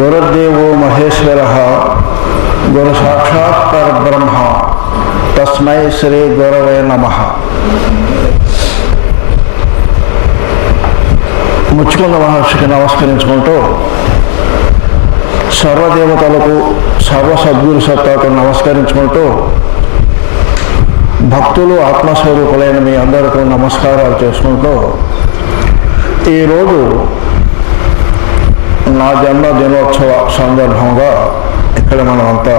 గురుర్దేవో మహేశ్వరః గురు సాక్షాత్ పరబ్రహ్మ తస్మై శ్రీ గురవే నమః. ముచ్చుకుంద మహర్షికి నమస్కరించుకుంటూ సర్వదేవతలకు సర్వ సద్గురు సత్తాకు నమస్కరించుకుంటూ భక్తులు ఆత్మస్వరూపులైన మీ అందరికీ నమస్కారాలు చేసుకుంటూ ఈరోజు నా జన్మదినోత్సవ సందర్భంగా ఇక్కడ మనమంతా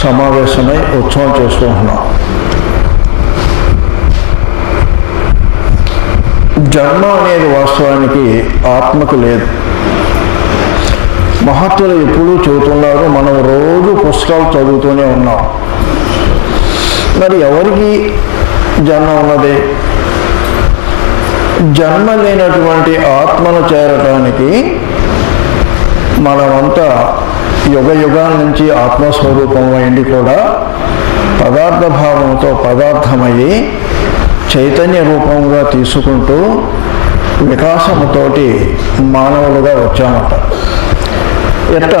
సమావేశమై ఉత్సవం చేసుకుంటున్నాం. జన్మ అనేది వాస్తవానికి ఆత్మకు లేదు. మహత్తులు ఎప్పుడూ చెబుతున్నారు, మనం రోజు పుస్తకాలు చదువుతూనే ఉన్నాం. మరి ఎవరికి జన్మ ఉన్నది? జన్మ లేనటువంటి ఆత్మను చేరటానికి మనమంతా యుగ యుగాల నుంచి ఆత్మస్వరూపమైంది కూడా పదార్థ భావంతో పదార్థమయ్యి చైతన్య రూపంగా తీసుకుంటూ వికాసముతోటి మానవులుగా వచ్చామట. ఇట్ట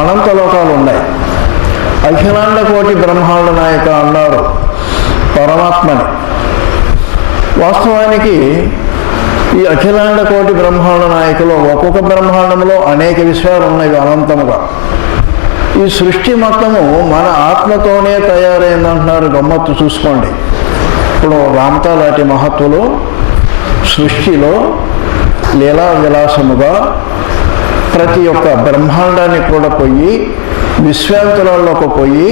అనంత లోకాలు ఉన్నాయి. అఖిలాండ కోటి బ్రహ్మాండ నాయక అన్నారు పరమాత్మని. వాస్తవానికి ఈ అఖిలాండ కోటి బ్రహ్మాండ నాయకులు ఒక్కొక్క బ్రహ్మాండంలో అనేక విషయాలు ఉన్నాయి అనంతముగా. ఈ సృష్టి మొత్తము మన ఆత్మతోనే తయారైందంటున్నారు. గమ్మత్తు చూసుకోండి. ఇప్పుడు రామతా లాంటి మహత్తులు సృష్టిలో లీలా విలాసముగా ప్రతి ఒక్క బ్రహ్మాండాన్ని కూడా పోయి విశ్వాంతరాల్లోకి పోయి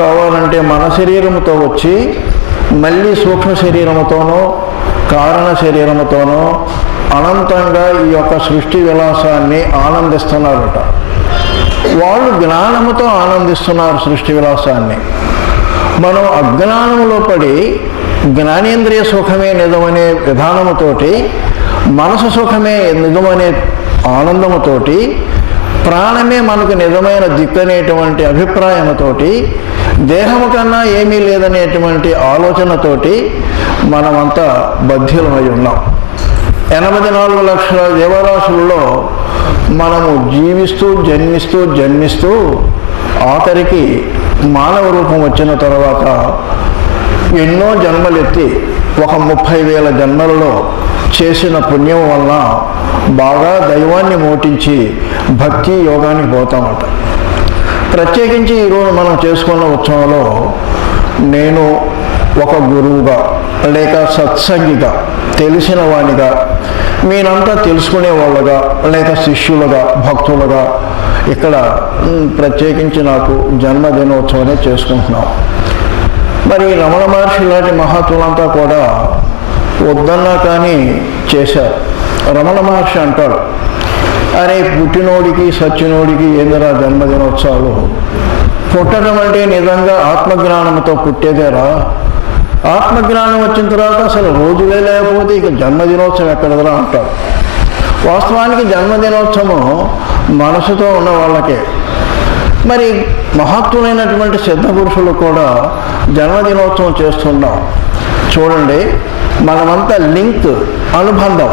కావాలంటే మన శరీరముతో వచ్చి మళ్ళీ సూక్ష్మ శరీరముతోనో కారణ శరీరముతోనో అనంతంగా ఈ యొక్క సృష్టి విలాసాన్ని ఆనందిస్తున్నారట. వాళ్ళు జ్ఞానముతో ఆనందిస్తున్నారు సృష్టి విలాసాన్ని. మనం అజ్ఞానములో పడి జ్ఞానేంద్రియ సుఖమే నిజమనే విధానముతోటి, మనసు సుఖమే నిజమనే ఆనందముతోటి, ప్రాణమే మనకు నిజమైన దిక్కనేటువంటి అభిప్రాయముతోటి, దేహము కన్నా ఏమీ లేదనేటువంటి ఆలోచనతోటి మనమంతా బద్ధిలమై ఉన్నాం. 84 లక్షల జీవరాశులలో మనము జీవిస్తూ జన్మిస్తూ ఆఖరికి మానవ రూపం వచ్చిన తర్వాత ఎన్నో జన్మలెత్తి ఒక 30,000 జన్మలలో చేసిన పుణ్యం వలన బాగా దైవాన్ని మోటించి భక్తి యోగానికి పోతామట. ప్రత్యేకించి ఈరోజు మనం చేసుకున్న ఉత్సవంలో నేను ఒక గురువుగా లేక సత్సంగిగా, తెలిసిన వానిగా, మీరంతా తెలుసుకునే వాళ్ళగా లేక శిష్యులుగా, భక్తులుగా ఇక్కడ ప్రత్యేకించి నాకు జన్మదినోత్సవమే చేసుకుంటున్నాం. మరి రమణ మహర్షి లాంటి మహత్తులంతా కూడా వద్దన్నా కానీ చేశారు. రమణ మహర్షి అంటాడు, అరే పుట్టినోడికి సచ్చినోడికి ఏందిరా జన్మదినోత్సవాలు? పుట్టడం అంటే నిజంగా ఆత్మజ్ఞానంతో పుట్టేదేరా? ఆత్మజ్ఞానం వచ్చిన తర్వాత అసలు రోజులే లేకపోతే ఇక జన్మదినోత్సవం ఎక్కడదరా అంటారు. వాస్తవానికి జన్మదినోత్సవం మనసుతో ఉన్న వాళ్ళకే. మరి మహత్తులైనటువంటి సిద్ధ పురుషులు కూడా జన్మదినోత్సవం చేస్తున్నాం. చూడండి, మనమంతా లింక్, అనుబంధం.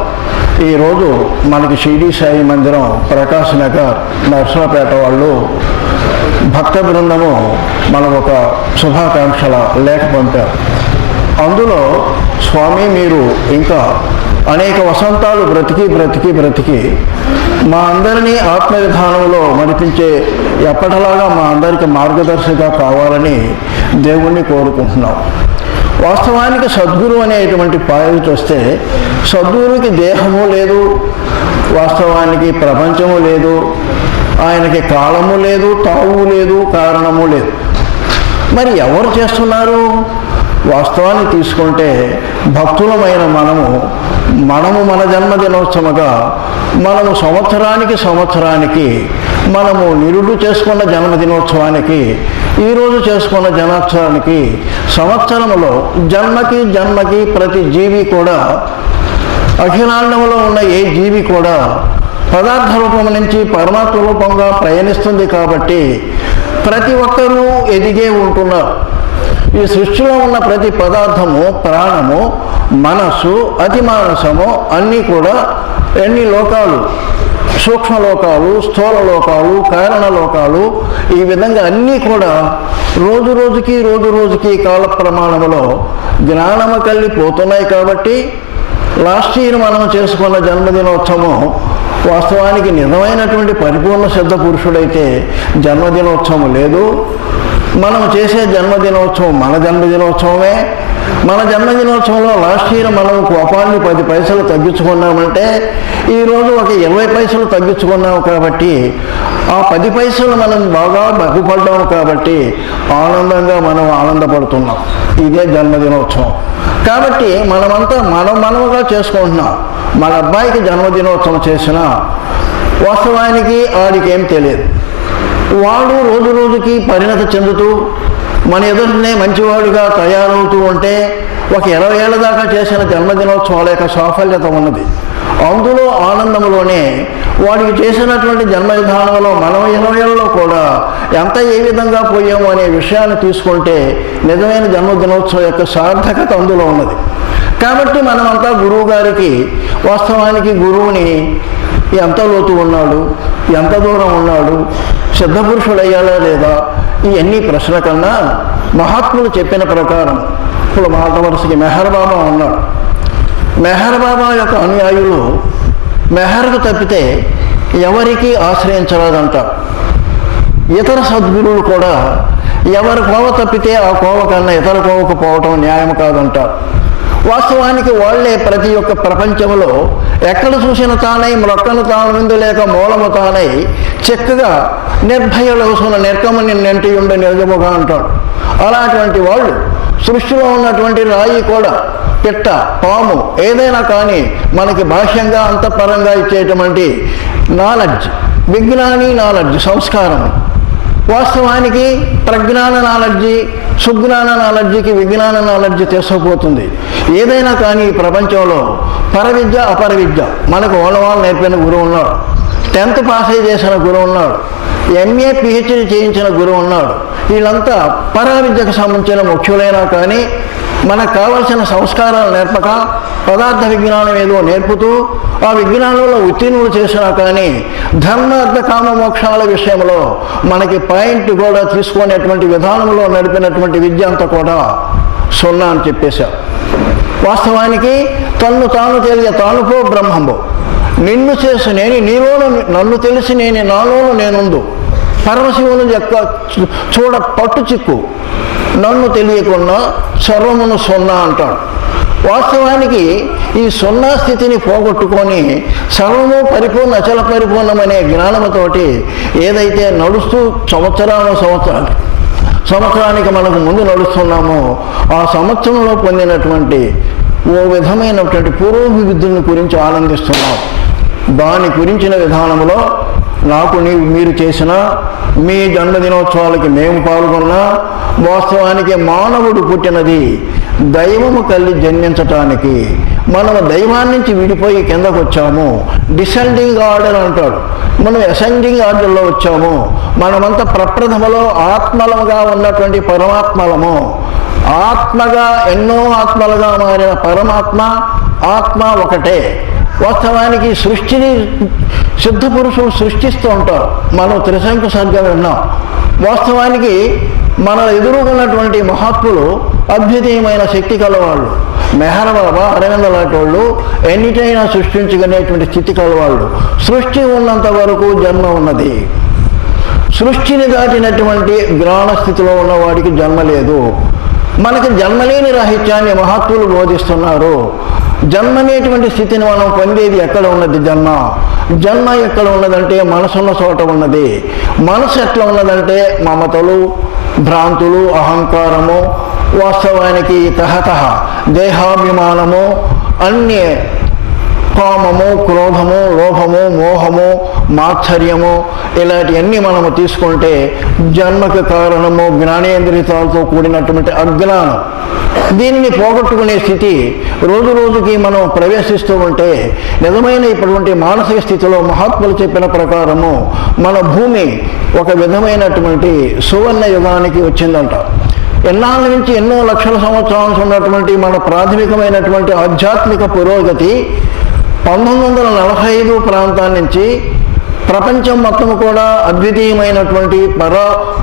ఈరోజు మనకి షిరిడి సాయి మందిరం, ప్రకాశ్ నగర్, నర్సరాపేట వాళ్ళు భక్త బృందము మనకు ఒక శుభాకాంక్షల లేఖ పంపారు. అందులో స్వామి మీరు ఇంకా అనేక వసంతాలు బ్రతికి మా అందరినీ ఆత్మ విధానంలో నడిపించే ఎప్పటిలాగా మా అందరికీ మార్గదర్శిగా కావాలని దేవుణ్ణి కోరుకుంటున్నాం. వాస్తవానికి సద్గురు అనేటువంటి పాయింట్ వస్తే సద్గురుకి దేహము లేదు, వాస్తవానికి ప్రపంచము లేదు, ఆయనకి కాలము లేదు, తావు లేదు, కారణము లేదు. మరి ఎవరు చేస్తున్నారు? వాస్తవాన్ని తీసుకుంటే భక్తులమైన మనము మన జన్మదినోత్సవగా మనము సంవత్సరానికి మనము నిరుడు చేసుకున్న జన్మదినోత్సవానికి, ఈరోజు చేసుకున్న జనోత్సవానికి, సంవత్సరంలో జన్మకి ప్రతి జీవి కూడా, అఖిలాండంలో ఉన్న ఏ జీవి కూడా పదార్థ రూపం నుంచి పరమాత్మ రూపంగా ప్రయాణిస్తుంది. కాబట్టి ప్రతి ఒక్కరూ ఎదిగే ఉంటున్నారు. ఈ సృష్టిలో ఉన్న ప్రతి పదార్థము, ప్రాణము, మనస్సు, అతి మానసము అన్నీ కూడా ఎన్ని లోకాలు సూక్ష్మలోకాలు, స్థూల లోకాలు, కారణ లోకాలు, ఈ విధంగా అన్నీ కూడా రోజు రోజుకి కాల ప్రమాణంలో జ్ఞానము కలిగిపోతున్నాయి. కాబట్టి లాస్ట్ ఇయర్ మనం చేసుకున్న జన్మదినోత్సవం వాస్తవానికి నిజమైనటువంటి పరిపూర్ణ సిద్ధ పురుషుడైతే జన్మదినోత్సవం లేదు. మనం చేసే జన్మదినోత్సవం మన జన్మదినోత్సవమే. మన జన్మదినోత్సవంలో లాస్ట్ ఇయర్ మనం కోపాన్ని 10 పైసలు తగ్గించుకున్నామంటే ఈరోజు ఒక 20 పైసలు తగ్గించుకున్నాము. కాబట్టి ఆ 10 పైసలు మనం బాగా బాగుపడ్డాము. కాబట్టి ఆనందంగా మనం ఆనందపడుతున్నాం. ఇదే జన్మదినోత్సవం. కాబట్టి మనమంతా మనముగా చేసుకుంటున్నాం. మన అబ్బాయికి జన్మదినోత్సవం చేసినా వాస్తవానికి వాడికి ఏం తెలియదు. వాడు రోజుకి పరిణతి చెందుతూ మన ఎదురునే మంచివాడుగా తయారవుతూ ఉంటే ఒక 20 ఏళ్ళ దాకా చేసిన జన్మదినోత్సవాల యొక్క సాఫల్యత ఉన్నది. అందులో ఆనందంలోనే వాడికి చేసినటువంటి జన్మ విధానంలో మనం 20 ఏళ్ళలో కూడా ఏ విధంగా పోయాము అనే విషయాన్ని తీసుకుంటే నిజమైన జన్మదినోత్సవం యొక్క సార్థకత అందులో ఉన్నది. కాబట్టి మనమంతా గురువు గారికి వాస్తవానికి గురువుని ఎంత లోతు ఉన్నాడు, ఎంత దూరం ఉన్నాడు, సిద్ధపురుషుడు అయ్యాడా లేదా, ఇవన్నీ ప్రశ్న కన్నా మహాత్ములు చెప్పిన ప్రకారం ఇప్పుడు మాట వరుసకి మెహర్ బాబా ఉన్నాడు. మెహర్ బాబా యొక్క అనుయాయులు మెహర్కు తప్పితే ఎవరికి ఆశ్రయించరాదంటారు. ఇతర సద్గురువులు కూడా ఎవరి కోవ తప్పితే ఆ కోవ కన్నా ఇతర కోవకు పోవటం న్యాయం కాదంటారు. వాస్తవానికి వాళ్లే ప్రతి ఒక్క ప్రపంచంలో ఎక్కడ చూసిన తానై మ్రొక్కను తాను విందు లేక మూలము తానై చక్కగా నిర్భయలోసున నిర్గమని నెంటి ఉండే నిర్జముగా అంటాడు. అలాంటి వాళ్ళు సృష్టిలో ఉన్నటువంటి రాయి కూడా, పిట్ట, పాము ఏదైనా కానీ మనకి భాష్యంగా అంతఃపరంగా ఇచ్చేటువంటి నాలెడ్జ్, విజ్ఞాని నాలెడ్జ్, సంస్కారం. వాస్తవానికి ప్రజ్ఞాన నాలెడ్జి, సుజ్ఞాన నాలెడ్జికి విజ్ఞాన నాలెడ్జి తీసుకుపోతుంది. ఏదైనా కానీ ఈ ప్రపంచంలో పరవిద్య అపరవిద్య మనకు వాళ్ళు నేర్పిన గురువు ఉన్నాడు. 10th పాస్ చేసిన గురువు ఉన్నాడు. MA PhD చేయించిన గురువు ఉన్నాడు. వీళ్ళంతా పరవిద్యకు సంబంధించిన ముఖ్యులైనా కానీ మనకు కావలసిన సంస్కారాలు నేర్పక పదార్థ విజ్ఞానం ఏదో నేర్పుతూ ఆ విజ్ఞానంలో ఉత్తీర్ణులు చేసినా కానీ ధర్మ అర్థ కామ మోక్షాల విషయంలో మనకి పాయింట్ కూడా తీసుకునేటువంటి విధానంలో నడిపినటువంటి విద్య అంతా కూడా సున్నా అని చెప్పేశారు. వాస్తవానికి తన్ను తాను తెలియ తానుకో బ్రహ్మంబో, నిన్ను చేసి నేను నీలోను, నన్ను తెలిసి నేను నాలోను నేనుందు, పరమశివుని యొక్క చూడ పట్టు చిక్కు, నన్ను తెలియకుండా సర్వమును సున్నా అంటాడు. వాస్తవానికి ఈ సున్నా స్థితిని పోగొట్టుకొని సర్వము పరిపూర్ణ అచల పరిపూర్ణమనే జ్ఞానముతోటి ఏదైతే నడుస్తూ సంవత్సరానికి మనకు ముందు నడుస్తున్నామో ఆ సంవత్సరంలో పొందినటువంటి ఓ విధమైనటువంటి పూర్వవిద్యుని గురించి ఆనందిస్తున్నాం. దాని గురించిన విధానంలో నాకు మీరు చేసిన మీ జన్మదినోత్సవాలకి మేము పాల్గొన్నా, వాస్తవానికి మానవుడు పుట్టినది దైవము కలిగి జన్మించటానికి. మనం దైవాన్ని నుంచి విడిపోయి కిందకు వచ్చాము. డిసెండింగ్ ఆర్డర్ అంటాడు, మనం అసెండింగ్ ఆర్డర్లో వచ్చాము. మనమంతా ప్రప్రథమలో ఆత్మలుగా ఉన్నటువంటి పరమాత్మలము. ఆత్మగా ఎన్నో ఆత్మలుగా మారిన పరమాత్మ ఆత్మ ఒకటే. వాస్తవానికి సృష్టిని సిద్ధ పురుషులు సృష్టిస్తూ ఉంటారు. మనం త్రిశంకు సర్గం విన్నాం. వాస్తవానికి మన ఎదురుగున్నటువంటి మహాత్ములు అద్వితీయమైన శక్తి కలవాళ్ళు. మెహర్ బాబా, అరవింద లాంటి వాళ్ళు ఎన్నిటైనా సృష్టించగలిగేటువంటి స్థితి కలవాళ్ళు. సృష్టి ఉన్నంత వరకు జన్మ ఉన్నది. సృష్టిని దాటినటువంటి జ్ఞాన స్థితిలో ఉన్నవాడికి జన్మ లేదు. మనకి జన్మలేని రాహిత్యాన్ని మహాత్ములు బోధిస్తున్నారు. జన్మనేటువంటి స్థితిని మనం పొందేది ఎక్కడ ఉన్నది? జన్మ ఎక్కడ ఉన్నదంటే మనసున్న చోట ఉన్నది. మనసు ఎట్లా ఉన్నదంటే మమతలు, భ్రాంతులు, అహంకారము, వాస్తవానికి తహతహ దేహాభిమానము, అన్ని కామము, క్రోధము, లోభము, మోహము, మాత్సర్యము, ఇలాంటివన్నీ మనము తీసుకుంటే జన్మకు కారణము జ్ఞానేంద్రియాలతో కూడినటువంటి అజ్ఞానం. దీనిని పోగొట్టుకునే స్థితి రోజుకి మనం ప్రవేశిస్తూ ఉంటే నిజమైన ఇటువంటి మానసిక స్థితిలో మహాత్ములు చెప్పిన ప్రకారము మన భూమి ఒక విధమైనటువంటి సువర్ణ యుగానికి వచ్చిందంట. ఎన్నాళ్ళ నుంచి ఎన్నో లక్షల సంవత్సరాలు ఉన్నటువంటి మన ప్రాథమికమైనటువంటి ఆధ్యాత్మిక పురోగతి 1945 ప్రాంతాల నుంచి ప్రపంచం మొత్తం కూడా అద్వితీయమైనటువంటి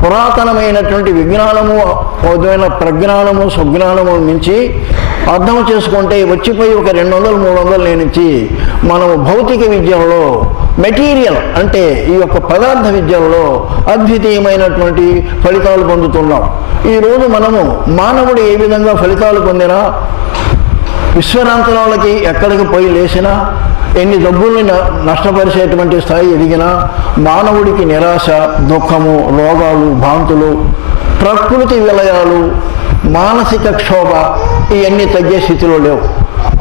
పురాతనమైనటువంటి విజ్ఞానము, ప్రజ్ఞానము, సుజ్ఞానము నుంచి అర్థం చేసుకుంటే వచ్చిపోయి ఒక 200-300 లేనిచ్చి మనము భౌతిక విద్యలో, మెటీరియల్ అంటే ఈ యొక్క పదార్థ విద్యలో అద్వితీయమైనటువంటి ఫలితాలు పొందుతున్నాం. ఈరోజు మనము మానవుడు ఏ విధంగా ఫలితాలు పొందినా, విశ్వరాంతరాలకి ఎక్కడికి పోయి లేచినా, ఎన్ని డబ్బుల్ని నష్టపరిచేటువంటి స్థాయి ఎదిగినా మానవుడికి నిరాశ, దుఃఖము, రోగాలు, భ్రాంతులు, ప్రకృతి విలయాలు, మానసిక క్షోభ ఇవన్నీ తగ్గే స్థితిలో లేవు.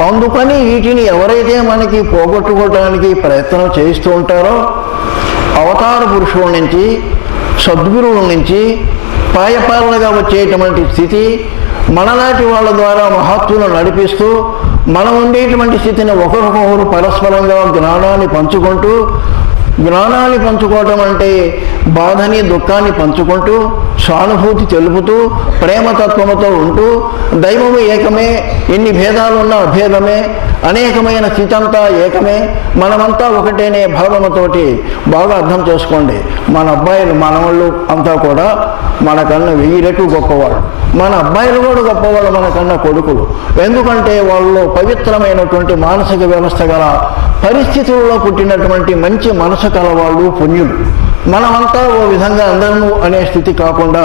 అందుకని వీటిని ఎవరైతే మనకి పోగొట్టుకోవడానికి ప్రయత్నం చేస్తూ ఉంటారో అవతార పురుషుల నుంచి, సద్గురువుల నుంచి పాయపాలనగా వచ్చేటువంటి స్థితి, మనలాంటి వాళ్ళ ద్వారా మహత్తులను నడిపిస్తూ మనం ఉండేటువంటి స్థితిని ఒకరికొకరు పరస్పరంగా జ్ఞానాన్ని పంచుకోవటం అంటే బాధని, దుఃఖాన్ని పంచుకుంటూ, సానుభూతి తెలుపుతూ, ప్రేమతత్వముతో ఉంటూ, దైవము ఏకమే, ఎన్ని భేదాలున్నా అభేదమే, అనేకమైన స్థితి అంతా ఏకమే, మనమంతా ఒకటేనే భావముతోటి బాగా అర్థం చేసుకోండి. మన అబ్బాయిలు, మనవాళ్ళు అంతా కూడా మనకన్నా 1000 రెట్లు గొప్పవాళ్ళు. మన అబ్బాయిలు కూడా గొప్పవాళ్ళు మనకన్నా కొడుకులు. ఎందుకంటే వాళ్ళు పవిత్రమైనటువంటి మానసిక వ్యవస్థ గల పరిస్థితుల్లో పుట్టినటువంటి మంచి మనసు కలవాళ్ళు, పుణ్యులు. మనమంతా ఓ విధంగా అందరము అనే స్థితి కాకుండా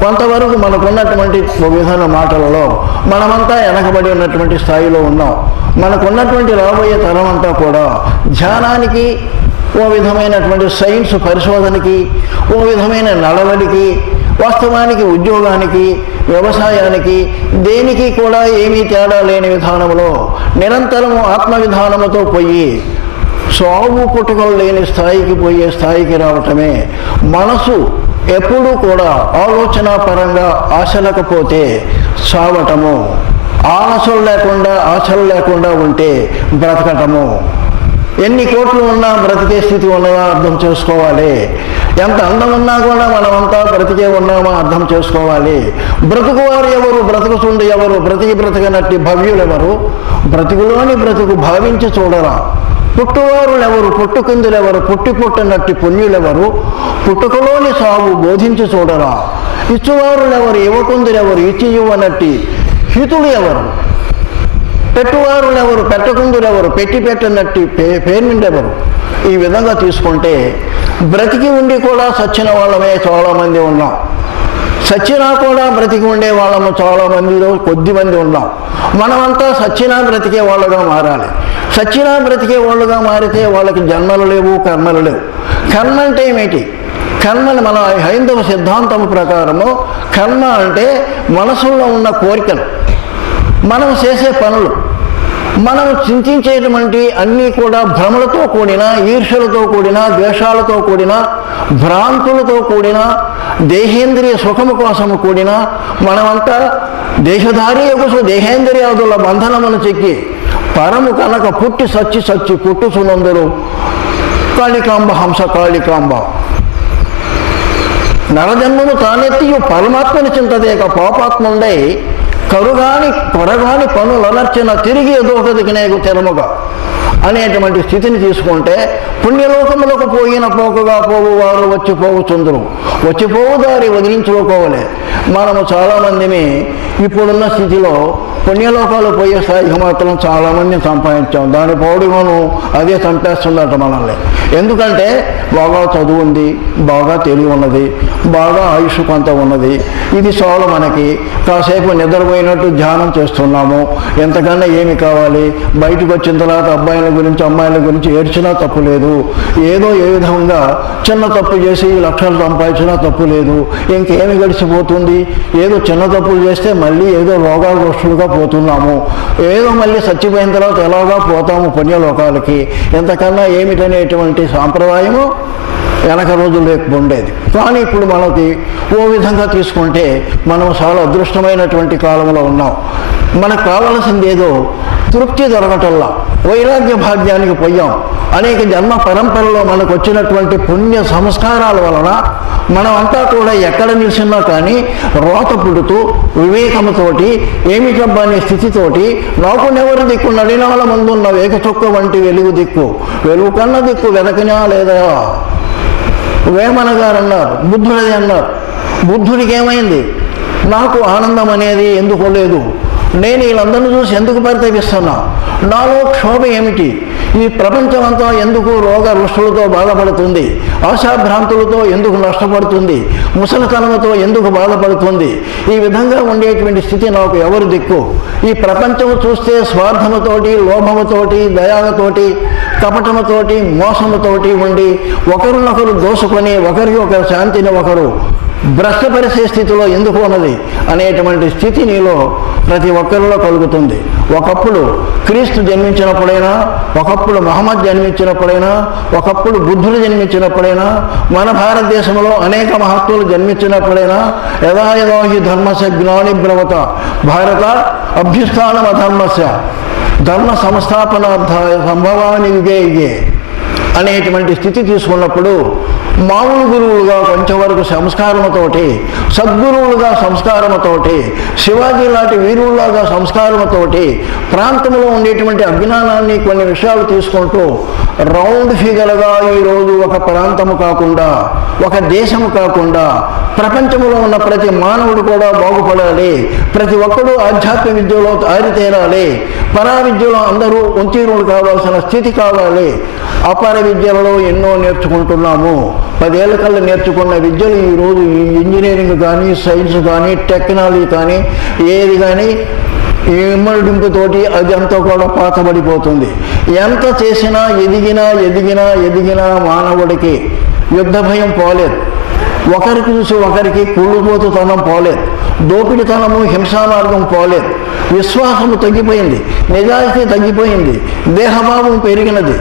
కొంతవరకు మనకున్నటువంటి ఓ విధమైన మాటలలో మనమంతా వెనకబడి ఉన్నటువంటి స్థాయిలో ఉన్నాం. మనకున్నటువంటి రాబోయే తరం అంతా కూడా ధ్యానానికి, ఓ విధమైనటువంటి సైన్స్ పరిశోధనకి, ఓ విధమైన నడవడికి, వాస్తవానికి ఉద్యోగానికి, వ్యవసాయానికి, దేనికి కూడా ఏమీ తేడా లేని విధానంలో నిరంతరము ఆత్మవిధానముతో పోయి సాగు పుట్టుకలు లేని స్థాయికి పోయే స్థాయికి రావటమే. మనసు ఎప్పుడూ కూడా ఆలోచన పరంగా ఆశలకపోతే సావటము, ఆశలు లేకుండా ఉంటే బ్రతకటము. ఎన్ని కోట్లు ఉన్నా బ్రతికే స్థితి ఉన్నదా అర్థం చేసుకోవాలి. ఎంత అందం ఉన్నా కూడా మనమంతా బ్రతికే ఉన్నామా అర్థం చేసుకోవాలి. బ్రతుకువారు ఎవరు, బ్రతుకుతుండే ఎవరు, బ్రతికినట్టి భవ్యులెవరు, బ్రతుకులోని బ్రతుకు భావించి చూడరా. పుట్టువారులెవరు, పుట్టుకుందులెవరు, పుట్టినట్టి పుణ్యులెవరు, పుట్టుకలోని సాగు బోధించి చూడరా. ఇచ్చువారులెవరు, ఇవ్వకుందులెవరు, ఇచ్చి ఇవ్వనట్టి హితులు ఎవరు, పెట్టువారులెవరు, పెట్టకుందులెవరు, పెట్టినట్టి పేర్మిండెవరు. ఈ విధంగా తీసుకుంటే బ్రతికి ఉండి కూడా సచ్చిన వాళ్ళమే చాలామంది ఉన్నాం. సచ్చినా కూడా బ్రతికి ఉండే వాళ్ళము చాలామందిలో కొద్దిమంది ఉన్నాం. మనమంతా సచ్చినా బ్రతికే వాళ్ళుగా మారాలి. సచ్చినా బ్రతికే వాళ్ళుగా మారితే వాళ్ళకి జన్మలు లేవు, కర్మలు లేవు. కర్మ అంటే ఏమిటి? కర్మని మన హైందవ సిద్ధాంతం ప్రకారము కర్మ అంటే మనసులో ఉన్న కోరికలు, మనం చేసే పనులు, మనం చింతించేటువంటి అన్నీ కూడా భ్రమలతో కూడిన, ఈర్ష్యలతో కూడిన, ద్వేషాలతో కూడిన, భ్రాంతులతో కూడిన, దేహేంద్రియ సుఖము కోసము కూడిన, మనమంతా దేశధారి యొక్క దేహేంద్రియాదుల బంధనమును చెక్కి పరము కనుక పుట్టి సచ్చి పుట్టుచునందరు కాళికాంబ హంస కాళికాంబ. నరజన్మను తానెత్తియు పరమాత్మని చింతదేక పాపాత్ముండై కరుగాని కొరగాని పనులనర్చిన తిరిగి ఎదోకదికి నేగు తెరముగా అనేటువంటి స్థితిని తీసుకుంటే పుణ్యలోకములకు పోయిన పోకుగా పోవువారు వచ్చిపోవుచుందురు, వచ్చిపోవు దారి వదిలించుకోవాలి. మనము చాలామందిని ఇప్పుడున్న స్థితిలో పుణ్యలోకాలు పోయే స్థాయికి మాత్రం చాలామందిని సంపాదించాం. దాని పౌడిమను అదే చంపేస్తుందట మనల్ని. ఎందుకంటే బాగా చదువు ఉంది, బాగా తెలివి ఉన్నది, బాగా ఆయుష్ కొంత ఉన్నది, ఇది చాలు మనకి. కాసేపు నిద్రపోయినట్టు ధ్యానం చేస్తున్నాము, ఎంతకన్నా ఏమి కావాలి? బయటకు వచ్చిన తర్వాత అబ్బాయిల గురించి అమ్మాయిల గురించి ఏడ్చినా తప్పు లేదు. ఏదో ఏ విధంగా చిన్న తప్పు చేసి లక్షలు సంపాదించినా తప్పు లేదు. ఇంకేమి గడిచిపోతుంది? ఏదో చిన్న తప్పులు చేస్తే మళ్ళీ ఏదో రోగాలు వస్తువుగా పోతున్నాము, ఏదో మళ్ళీ చచ్చిపోయిన తర్వాత ఎలాగా పోతాము పుణ్యలోకాలకి. ఎంతకన్నా ఏమిటనేటువంటి సాంప్రదాయము వెనక రోజులు లేకపోతే ఉండేది. కానీ ఇప్పుడు మనకి ఓ విధంగా తీసుకుంటే మనం చాలా అదృష్టమైనటువంటి కాలంలో ఉన్నాం. మనకు కావలసింది ఏదో తృప్తి దొరకటల్లా వైరాగ్య భాగ్యానికి పోయాం. అనేక జన్మ పరంపరలో మనకు వచ్చినటువంటి పుణ్య సంస్కారాల వలన మనం అంతా కూడా ఎక్కడ నిలిచినా కానీ రోత పుడుతూ వివేకముతోటి ఏమిటబ్బా అనే స్థితితోటి నాకు నెవరు దిక్కు నడినాల ముందున్న వేక చొక్క వంటి వెలుగు దిక్కు వెలుగు కన్న దిక్కు వెదకనా లేదా వేమన గారు అన్నారు, బుద్ధుడది అన్నారు. బుద్ధుడికి ఏమైంది? నాకు ఆనందం అనేది ఎందుకు లేదు, నేను వీళ్ళందరినీ చూసి ఎందుకు పరితపిస్తున్నా, నాలో క్షోభ ఏమిటి, ఈ ప్రపంచం అంతా ఎందుకు రోగ రుష్టులతో బాధపడుతుంది, ఆశాభ్రాంతులతో ఎందుకు నష్టపడుతుంది, ముసలితనంతో ఎందుకు బాధపడుతుంది, ఈ విధంగా ఉండేటువంటి స్థితి నాకు ఎవరు దిక్కు, ఈ ప్రపంచం చూస్తే స్వార్థముతోటి లోభముతోటి దయాలతోటి కపటముతోటి మోసముతోటి ఉండి ఒకరినొకరు దోసుకొని ఒకరి ఒక శాంతిని ఒకరు భ్రష్టపరిచే స్థితిలో ఎందుకు ఉన్నది అనేటువంటి స్థితి నీలో ప్రతి ఒక్కరిలో కలుగుతుంది. ఒకప్పుడు క్రీస్తు జన్మించినప్పుడైనా, ఒకప్పుడు మహమ్మద్ జన్మించినప్పుడైనా, ఒకప్పుడు బుద్ధుడు జన్మించినప్పుడైనా, మన భారతదేశంలో అనేక మహత్తులు జన్మించినప్పుడైనా యదా యదా హి ధర్మస్య జ్ఞానిబ్రవత భారత అభ్యుస్థానం అధర్మస్య ధర్మ సంస్థాపనార్థాయ సంభవాని యుగే యుగే అనేటువంటి స్థితి తీసుకున్నప్పుడు మామూలు గురువులుగా కొంచెం వరకు సంస్కారముతోటి, సద్గురువులుగా సంస్కారముతోటి, శివాజీ లాంటి వీరుల్లాగా సంస్కారముతోటి ప్రాంతంలో ఉండేటువంటి అజ్ఞానాన్ని కొన్ని విషయాలు తీసుకుంటూ రౌండ్ ఫిగర్గా ఈరోజు ఒక ప్రాంతము కాకుండా, ఒక దేశము కాకుండా ప్రపంచంలో ఉన్న ప్రతి మానవుడు కూడా బాగుపడాలి, ప్రతి ఒక్కరూ ఆధ్యాత్మిక విద్యలో ఆరితేరాలి, పరా విద్యలో అందరూ ఉత్తీర్ణులు కావాల్సిన స్థితి కావాలి. అపర విద్యలలో ఎన్నో నేర్చుకుంటున్నాము. 10 ఏళ్ల కల్లా నేర్చుకున్న విద్యలు ఈరోజు ఇంజనీరింగ్ కానీ, సైన్స్ కానీ, టెక్నాలజీ కానీ, ఏది కానీ ఈ ఇమ్మడింపుతోటి అది అంతా కూడా పాతబడిపోతుంది. ఎంత చేసినా ఎదిగినా మానవుడికి యుద్ధ భయం పోలేదు, ఒకరికి చూసి ఒకరికి కుళ్ళుపోతుతనం పోలేదు, దోపిడితనము హింసా మార్గం పోలేదు, విశ్వాసము తగ్గిపోయింది, నిజాయితీ తగ్గిపోయింది, దేహభావం పెరిగినది,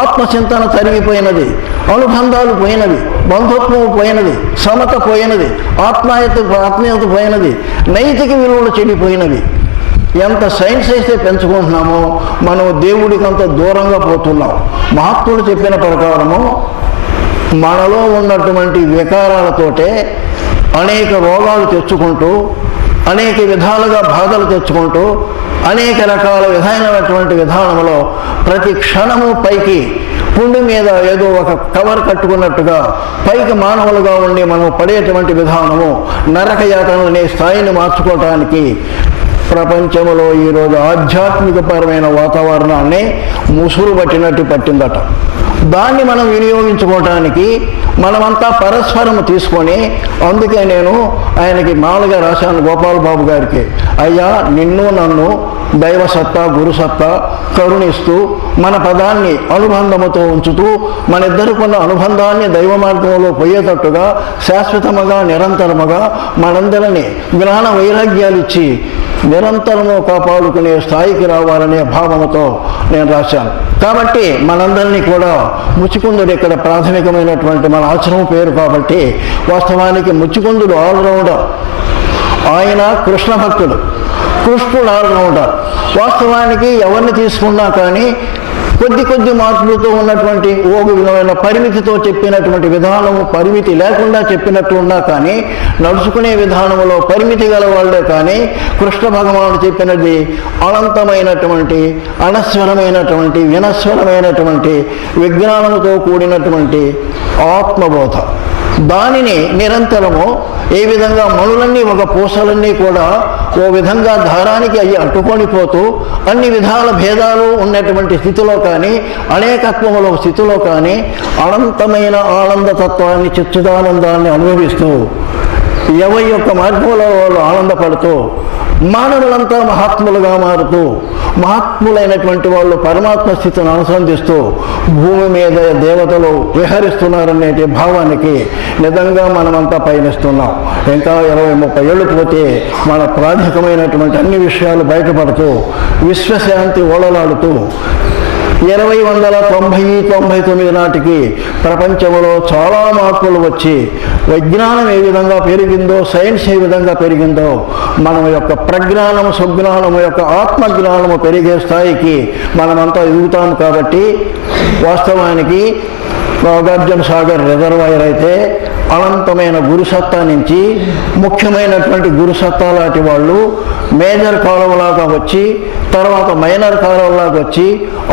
ఆత్మచింతన తరిగిపోయినది, అనుబంధాలు పోయినవి, బంధుత్వం పోయినది, సమత పోయినది, ఆత్మీయత పోయినది, నైతిక విలువలు చెడిపోయినవి. ఎంత సైన్స్ అయితే పెంచుకుంటున్నామో మనం దేవుడికి అంత దూరంగా పోతున్నాం. మహాత్ములు చెప్పిన ప్రకారము మనలో ఉన్నటువంటి వికారాలతోటే అనేక రోగాలు తెచ్చుకుంటూ, అనేక విధాలుగా బాధలు తెచ్చుకుంటూ, అనేక రకాల విధమైనటువంటి విధానంలో ప్రతి క్షణము పైకి పుండు మీద ఏదో ఒక కవర్ కట్టుకున్నట్టుగా పైకి మానవులుగా ఉండి మనం పడేటువంటి విధానము నరక యాతననే స్థాయిని మార్చుకోవటానికి ప్రపంచంలో ఈరోజు ఆధ్యాత్మికపరమైన వాతావరణాన్ని ముసురు పట్టినట్టు పట్టిందట. దాన్ని మనం వినియోగించుకోవటానికి మనమంతా పరస్పరం తీసుకొని, అందుకే నేను ఆయనకి మామూలుగా రాశాను గోపాల్ బాబు గారికి, అయ్యా నిన్ను నన్ను దైవసత్తా గురుసత్తా కరుణిస్తూ మన పదాన్ని అనుబంధముతో ఉంచుతూ మన ఇద్దరికున్న అనుబంధాన్ని దైవ మార్గంలో పోయేటట్టుగా శాశ్వతముగా నిరంతరముగా మనందరినీ జ్ఞాన వైరాగ్యాలు ఇచ్చి నిరంతరము కాపాడుకునే స్థాయికి రావాలనే భావముతో నేను రాశాను. కాబట్టి మనందరినీ కూడా ముచ్చుకుందుడు ఇక్కడ ప్రాథమికమైనటువంటి మన ఆశ్రమం పేరు కాబట్టి వాస్తవానికి ముచ్చుకుందుడు ఆల్రౌండర్. ఆయన కృష్ణ భక్తుడు, కృష్ణుడు ఆల్రౌండర్. వాస్తవానికి ఎవరిని తీసుకున్నా కానీ కొద్ది మార్పులతో ఉన్నటువంటి ఓ విధమైన పరిమితితో చెప్పినటువంటి విధానము, పరిమితి లేకుండా చెప్పినట్లున్నా కానీ నడుచుకునే విధానంలో పరిమితి గల వాళ్ళే. కానీ కృష్ణ భగవానుడు చెప్పినది అనంతమైనటువంటి, అనస్వరమైనటువంటి, వినస్వరమైనటువంటి విజ్ఞానముతో కూడినటువంటి ఆత్మబోధ. దానిని నిరంతరము ఏ విధంగా మనులన్నీ ఒక పూసలన్నీ కూడా ఓ విధంగా దారానికి అయ్యి అట్టుకొని పోతూ అన్ని విధాల భేదాలు ఉన్నటువంటి స్థితిలో కానీ, అనేకత్వముల స్థితిలో కానీ అనంతమైన ఆనందతత్వాన్ని, చిత్తుదానందాన్ని అనుభవిస్తూ ఎవరి యొక్క మార్గంలో వాళ్ళు ఆనందపడుతూ మానవులంతా మహాత్ములుగా మారుతూ మహాత్ములైనటువంటి వాళ్ళు పరమాత్మ స్థితిని అనుసంధిస్తూ భూమి మీద దేవతలు విహరిస్తున్నారనే భావానికి నిజంగా మనమంతా పయనిస్తున్నాం. ఇంకా 20-30 ఏళ్ళు పోతే మన ప్రాథమికమైనటువంటి అన్ని విషయాలు బయటపడుతూ విశ్వశాంతి ఓడలాడుతూ 2099 నాటికి ప్రపంచంలో చాలా మార్పులు వచ్చి విజ్ఞానం ఏ విధంగా పెరిగిందో, సైన్స్ ఏ విధంగా పెరిగిందో, మన యొక్క ప్రజ్ఞానము, సుజ్ఞానము యొక్క ఆత్మజ్ఞానము పెరిగే స్థాయికి మనమంతా ఎదుగుతాము. కాబట్టి వాస్తవానికి నాగార్జున సాగర్ రిజర్వాయర్ అయితే అనంతమైన గురుసత్తా నుంచి ముఖ్యమైనటువంటి గురుసత్తా లాంటి వాళ్ళు మేజర్ కాలువలాగా వచ్చి, తర్వాత మైనర్ కాలువలాగా వచ్చి,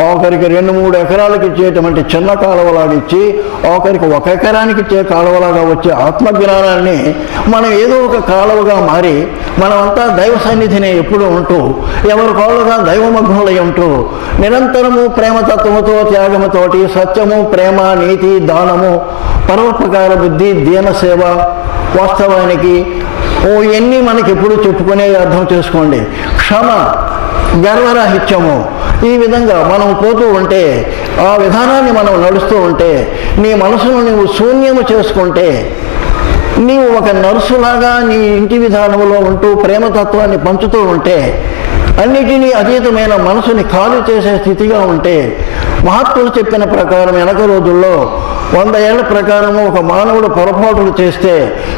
ఒకరికి 2-3 ఎకరాలకు ఇచ్చేటువంటి చిన్న కాలువలాగా ఇచ్చి, ఒకరికి 1 ఎకరానికి ఇచ్చే కాలువలాగా వచ్చే ఆత్మజ్ఞానాన్ని మనం ఏదో ఒక కాలువగా మారి మనమంతా దైవ సన్నిధిని ఎప్పుడూ ఉంటూ, ఎవరి కాళ్ళుగా దైవమగ్నులై ఉంటూ, నిరంతరము ప్రేమతత్వముతో, త్యాగముతోటి, సత్యము, ప్రేమ, నీతి, దానము, పరోపకార బుద్ధి, దీన సేవ, వాస్తవానికి ఇవన్నీ మనకి ఎప్పుడు చెప్పుకునేది అర్థం చేసుకోండి. క్షమ, గర్వరాహిత్యము, ఈ విధంగా మనం పోతూ ఉంటే, ఆ విధానాన్ని మనం నడుస్తూ ఉంటే, నీ మనసును నువ్వు శూన్యము చేసుకుంటే, నీవు ఒక నర్సులాగా నీ ఇంటి విధానంలో ఉంటూ ప్రేమతత్వాన్ని పంచుతూ ఉంటే, అన్నిటినీ అతీతమైన మనసుని ఖాళీ చేసే స్థితిగా ఉంటే, మహాత్ములు చెప్పిన ప్రకారం వెనక రోజుల్లో 100 ఏళ్ల ప్రకారము ఒక మానవుడు పొరపాటులు చేస్తే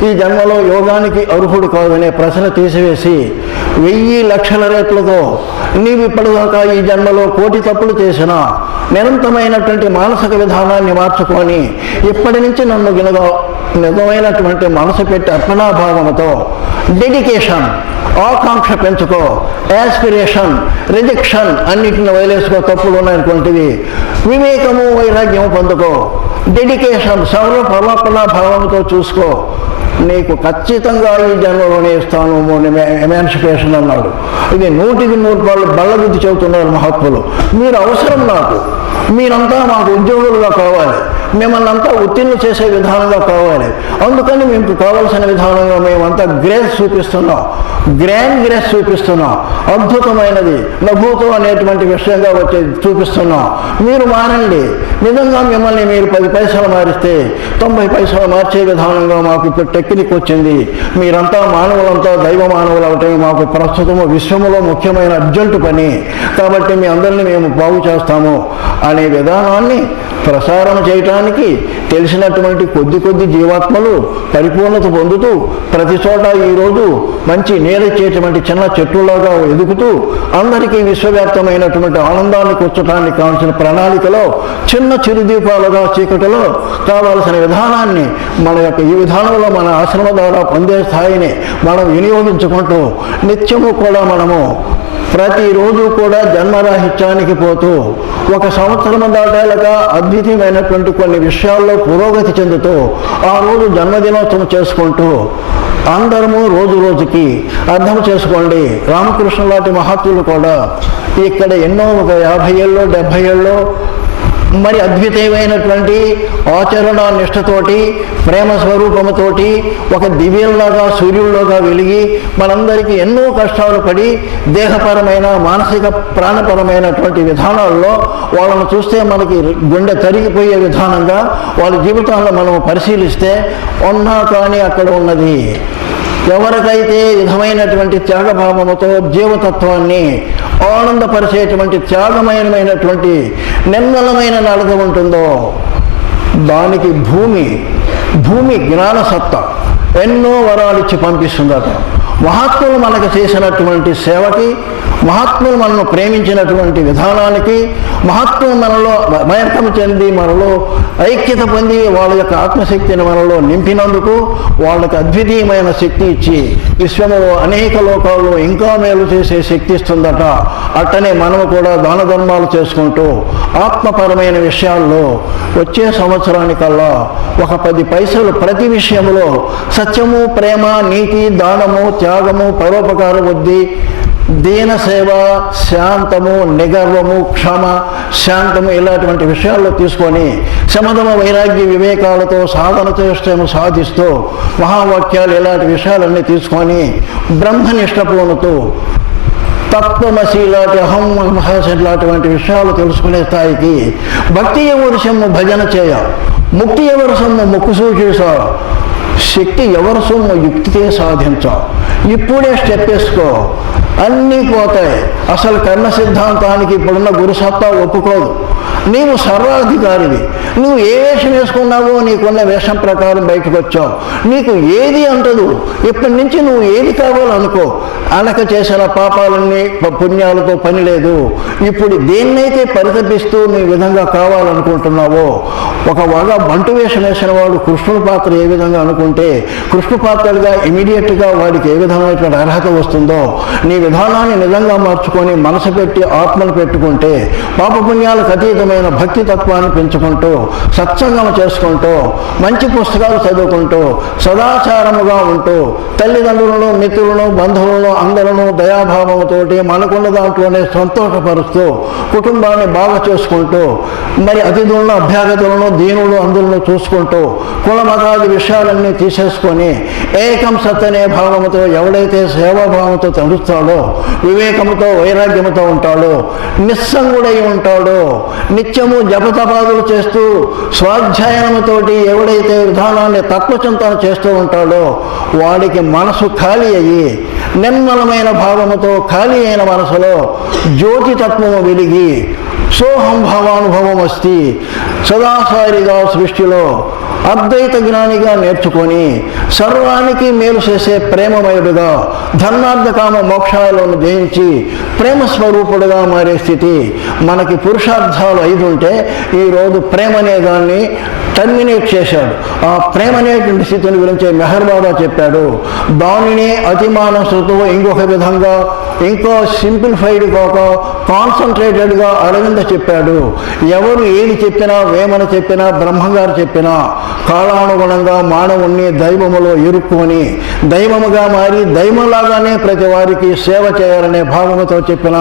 ఈ జన్మలో యోగానికి అర్హుడు కాదనే ప్రశ్న తీసివేసి 1000 లక్షల రేట్లతో నీవు ఇప్పటిదాకా ఈ జన్మలో 1,000,000 తప్పులు చేసినా నిరంతరమైనటువంటి మానసిక విధానాన్ని మార్చుకొని ఇప్పటి నుంచి నన్ను నిజమైనటువంటి మనసు పెట్టి అర్పణాభావంతో, డెడికేషన్, ఆకాంక్ష పెంచుకో, యాస్పిరేషన్, రిజెక్షన్ అన్నిటిని వదిలేసుకో, తప్పులు ఉన్నటువంటివి, వివేకము, వైరాగ్యము పొందుకో, డెడికేషన్, సర్వపరాపణ భావంతో చూసుకో, నీకు ఖచ్చితంగా ఈ జన్మలోనే ఇస్తాను ఎమాన్సిపేషన్ అన్నాడు. ఇది 100% బల్లబుద్ధి చెబుతున్నారు మహాత్ములు. మీరు అవసరం నాకు, మీరంతా మాకు ఉద్యోగులుగా కావాలి, మిమ్మల్ని అంతా ఉత్తీర్ణులు చేసే విధానంగా కావాలి, అందుకని మీకు కావాల్సిన విధానంగా మేమంతా గ్రేస్ చూపిస్తున్నాం, గ్రాండ్ గ్రేస్ చూపిస్తున్నాం, అద్భుతమైనది నభూతం అనేటువంటి విషయంగా వచ్చే చూపిస్తున్నాం. మీరు మారండి. నిజంగా మిమ్మల్ని మీరు 10 పైసలు మారిస్తే 90 పైసలు మార్చే విధానంగా మాకు ఇప్పుడు టెక్నిక్ వచ్చింది. మీరంతా మానవులంతా దైవ మానవులు అవటమే మాకు ప్రస్తుతము విశ్వములో ముఖ్యమైన అర్జెంటు పని, కాబట్టి మీ అందరినీ మేము బాగు చేస్తాము అనే విధానాన్ని ప్రసారం చేయటానికి తెలిసినటువంటి కొద్ది జీవాత్మలు పరిపూర్ణత పొందుతూ ప్రతి చోట ఈరోజు మంచి నీడచ్చేటువంటి చిన్న చెట్లులాగా ఎదుగుతూ అందరికీ విశ్వవ్యాప్తమైనటువంటి ఆనందాన్ని కూర్చోటానికి కావాల్సిన ప్రణాళికలో చిన్న చిరుదీపాలుగా చీకటిలో కావాల్సిన విధానాన్ని మన యొక్క ఈ విధానంలో మన ఆశ్రమ ద్వారా పొందే స్థాయిని మనం వినియోగించుకుంటూ నిత్యము కూడా మనము ప్రతిరోజు కూడా జన్మరాహిత్యానికి పోతూ 1 సంవత్సరం దాటాక అద్వితీయమైనటువంటి కొన్ని విషయాల్లో పురోగతి చెందుతూ ఆ రోజు జన్మదినోత్సవం చేసుకుంటూ అందరము రోజుకి అర్థం చేసుకోండి. రామకృష్ణ లాంటి మహాత్ములు కూడా ఇక్కడ ఎన్నో 50 ఏళ్ళు 70 ఏళ్ళు మరి అద్వితీయమైనటువంటి ఆచరణ నిష్ఠతోటి, ప్రేమ స్వరూపముతోటి ఒక దివ్యంలాగా సూర్యుల్లోగా వెలిగి మనందరికీ ఎన్నో కష్టాలు పడి దేహపరమైన, మానసిక, ప్రాణపరమైనటువంటి విధానాల్లో వాళ్ళను చూస్తే మనకి గుండె తరిగిపోయే విధానంగా వాళ్ళ జీవితాల్లో మనం పరిశీలిస్తే ఉన్నా కానీ అక్కడ ఉన్నది. ఎవరికైతే విధమైనటువంటి త్యాగభావముతో జీవతత్వాన్ని ఆనందపరిచేటువంటి త్యాగమయమైనటువంటి నిర్మలమైన నడక ఉంటుందో దానికి భూమి జ్ఞానసత్తా ఎన్నో వరాలిచ్చి పంపిస్తుందట. మహాత్ములు మనకు చేసినటువంటి సేవకి, మహాత్ములు మనను ప్రేమించినటువంటి విధానానికి, మహాత్ములు మనలో మయకం చెంది మనలో ఐక్యత పొంది వాళ్ళ యొక్క ఆత్మశక్తిని మనలో నింపినందుకు వాళ్ళకి అద్వితీయమైన శక్తి ఇచ్చి విశ్వములో అనేక లోకాల్లో ఇంకా మేలు చేసే శక్తి ఇస్తుందట. అట్టనే మనము కూడా దాన ధర్మాలు చేసుకుంటూ ఆత్మపరమైన విషయాల్లో వచ్చే సంవత్సరానికల్లా 10 పైసలు ప్రతి విషయంలో సత్యము, ప్రేమ, నీతి, దానము, త్యాగము, పరోపకార బుద్ధి, దీన సేవ, శాంతము, నిగర్వము, క్షమ, శాంతము ఇలాంటి విషయాల్లో తీసుకొని సమధమ వైరాగ్య వివేకాలతో సాధన చేష్టము సాధిస్తూ మహావాక్యాలు ఇలాంటి విషయాలన్నీ తీసుకొని బ్రహ్మనిష్ట పూనుతూ తత్వమసి లాంటి అహం మహాశ లాంటి విషయాలు తెలుసుకునే స్థాయికి భక్తి ఎవరుషము భజన చేయ, ముక్తి ఎవరుషము ముక్కు సూచేస, శక్తి ఎవరి సొమ్ము యుక్తితే సాధించాం. ఇప్పుడే స్టెప్ వేసుకో, అన్నీ పోతాయి. అసలు కర్మ సిద్ధాంతానికి ఇప్పుడున్న గురుసత్తా ఒప్పుకోదు. నీవు సర్వాధికారివి. నువ్వు ఏ వేషం వేసుకున్నావో నీకున్న వేషం ప్రకారం బయటకు వచ్చావు. నీకు ఏది అంటదు. ఇప్పటి నుంచి నువ్వు ఏది కావాలనుకో. అనక చేసిన పాపాలన్నీ పుణ్యాలతో పని లేదు. ఇప్పుడు దేన్నైతే పరితపిస్తూ నీ విధంగా కావాలనుకుంటున్నావో, ఒక బంటు వేషం వేసిన వాడు కృష్ణుడి పాత్ర ఏ విధంగా అనుకుంటే కృష్ణ పాత్రగా ఇమీడియట్గా వాడికి ఏ విధమైనటువంటి అర్హత వస్తుందో, నీ విధానాన్ని నిజంగా మార్చుకొని మనసు పెట్టి ఆత్మను పెట్టుకుంటే పాపపుణ్యాలకు అతీతమైన భక్తి తత్వాన్ని పెంచుకుంటూ సత్సంగం చేసుకుంటూ మంచి పుస్తకాలు చదువుకుంటూ సదాచారముగా ఉంటూ తల్లిదండ్రులను మిత్రులను బంధువులను అందరూ దయాభావంతోటి మనకున్న దాంట్లోనే సంతోషపరుస్తూ కుటుంబాన్ని బాగా చేసుకుంటూ మరి అతిథులను అభ్యాగతులను దీనులు అందరూ చూసుకుంటూ కుల మతాది విషయాలన్నీ తీసేసుకొని ఏకం సత్ అనే భావంతో ఎవడైతే సేవాభావంతో తడుస్తాడో, వివేకంతో వైరాగ్యంతో ఉంటాడో, నిస్సంగుడై ఉంటాడో, నిత్యము జపతపాదులు చేస్తూ స్వాధ్యాయనముతోటి ఎవడైతే విధానాన్ని తత్వచింతన చేస్తూ ఉంటాడో వాడికి మనసు ఖాళీ అయ్యి నిర్మలమైన భావముతో ఖాళీ అయిన మనసులో జ్యోతితత్వము వెలిగి సోహం భావానుభవం వస్తే సదాసారిగా సృష్టిలో అద్వైత జ్ఞానిగా నేర్చుకొని సర్వానికి మేలు చేసే ప్రేమమయుడుగా ధర్మార్థ కామ మోక్షాలను జయించి ప్రేమ స్వరూపుడుగా మారే స్థితి మనకి పురుషార్థాలు 5 ఉంటే ఈరోజు ప్రేమ అనే దాన్ని టర్మినేట్ చేశాడు. ఆ ప్రేమ అనేటువంటి స్థితిని గురించి మెహర్ బాబా చెప్పాడు. దానిని అతిమానసుతో ఇంకొక విధంగా ఇంకో సింప్లిఫైడ్గా ఒక కాన్సన్ట్రేటెడ్గా అరవింద చెప్పాడు. ఎవరు ఏది చెప్పినా, వేమన చెప్పినా, బ్రహ్మంగారు చెప్పినా కాలానుగుణంగా మానవుణ్ణి దైవములో ఇరుక్కొని దైవముగా మారి దైవంలాగానే ప్రతి వారికి సేవ చేయాలనే భావముతో చెప్పిన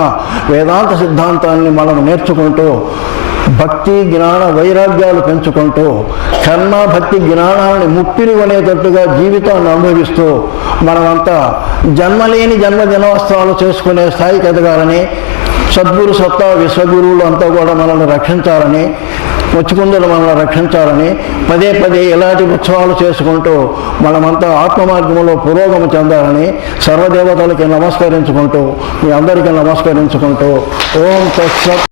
వేదాంత సిద్ధాంతాన్ని మనం నేర్చుకుంటూ భక్తి జ్ఞాన వైరాగ్యాలు పెంచుకుంటూ కర్మ భక్తి జ్ఞానాన్ని ముప్పిరివనేటట్టుగా జీవితాన్ని అనుభవిస్తూ మనమంతా జన్మలేని జన్మదినోత్సవాలు చేసుకునే స్థాయికి ఎదగాలని, సద్గురు సత్తా విశ్వగురువులు అంతా కూడా మనల్ని రక్షించాలని, ముచ్చుకుందులు మనల్ని రక్షించాలని పదే పదే ఇలాంటి ఉత్సవాలు చేసుకుంటూ మనమంతా ఆత్మమార్గంలో పురోగమి చెందాలని సర్వదేవతలకి నమస్కరించుకుంటూ మీ అందరికీ నమస్కరించుకుంటూ ఓం తత్సత్.